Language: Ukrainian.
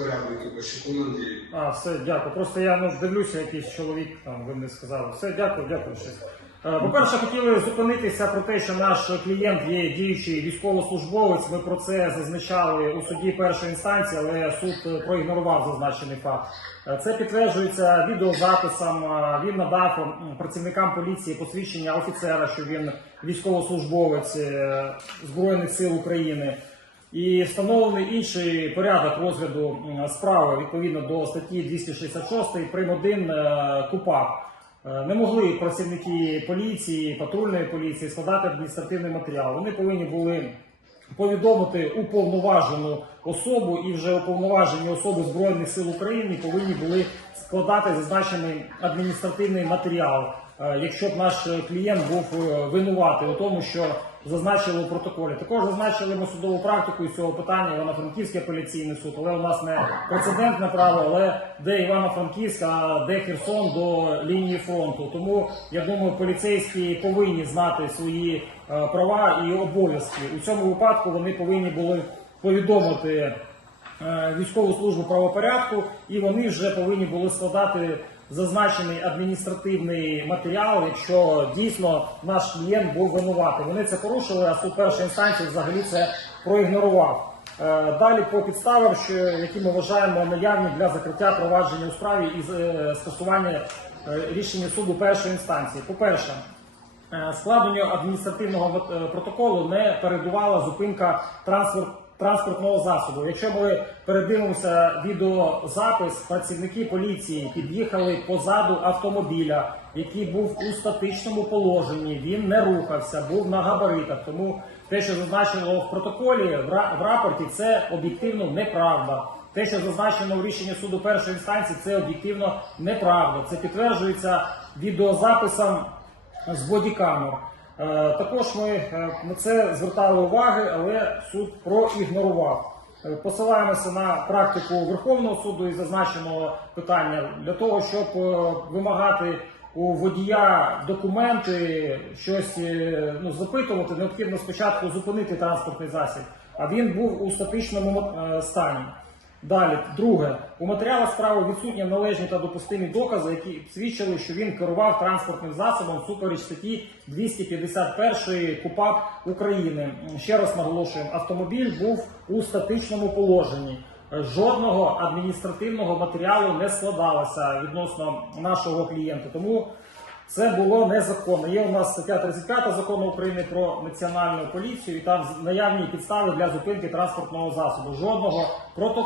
порядників Пащукун Андрій. А, все, дякую. Просто я ну, дивлюся, якийсь чоловік там, ви не сказали. Все, дякую, дякую. ще. По-перше, хотіли зупинитися про те, що наш клієнт є діючий військовослужбовець. Ми про це зазначали у суді першої інстанції, але суд е, проігнорував зазначений факт. Е, Це підтверджується відеозаписом. Е, Він надав працівникам поліції посвідчення офіцера, що він військовослужбовець Збройних сил України. І встановлений інший порядок розгляду справи відповідно до статті 266 прим. 1 е, КУПАП. Е, Не могли працівники поліції, патрульної поліції складати адміністративний матеріал. Вони повинні були повідомити уповноважену особу, і вже уповноважені особи Збройних сил України повинні були складати зазначений адміністративний матеріал. Е, Якщо б наш клієнт був винуватий у тому, що зазначили у протоколі, також зазначили ми судову практику із цього питання Івано-Франківський апеляційний суд, але у нас не прецедентне право, але де Івано-Франківськ, а де Херсон до лінії фронту. Тому я думаю, поліцейські повинні знати свої е, права і обов'язки. У цьому випадку вони повинні були повідомити військову службу правопорядку, і вони вже повинні були складати зазначений адміністративний матеріал, якщо дійсно наш клієнт був винуватий. Вони це порушили, а суд першої інстанції взагалі це проігнорував. Е, Далі по підставам, які ми вважаємо наявні для закриття провадження у справі і е, скасування е, рішення суду першої інстанції. По перше. Е, Складенню адміністративного е, протоколу не передувала зупинка транспорт, транспортного засобу. Якщо ми передивимося відеозапис, працівники поліції під'їхали позаду автомобіля, який був у статичному положенні. Він не рухався, був на габаритах. Тому те, що зазначено в протоколі в ра- рапорті, це об'єктивно неправда. Те, що зазначено в рішенні суду першої інстанції, це об'єктивно неправда. Це підтверджується відеозаписом з бодікамер. Е, Також ми е, на це звертали уваги, але суд проігнорував. Е, Посилаємося на практику Верховного суду і зазначеного питання для того, щоб вимагати у водія документи, щось ну, запитувати, необхідно спочатку зупинити транспортний засіб, а він був у статичному стані. Далі, друге, у матеріалах справи відсутні належні та допустимі докази, які свідчили, що він керував транспортним засобом супереч статті 251 КУПАП України. Ще раз наголошуємо, автомобіль був у статичному положенні. Жодного адміністративного матеріалу не складалося відносно нашого клієнта. Тому це було незаконно. Є у нас стаття 35 закону України про національну поліцію, і там наявні підстави для зупинки транспортного засобу. Жодного протоколу.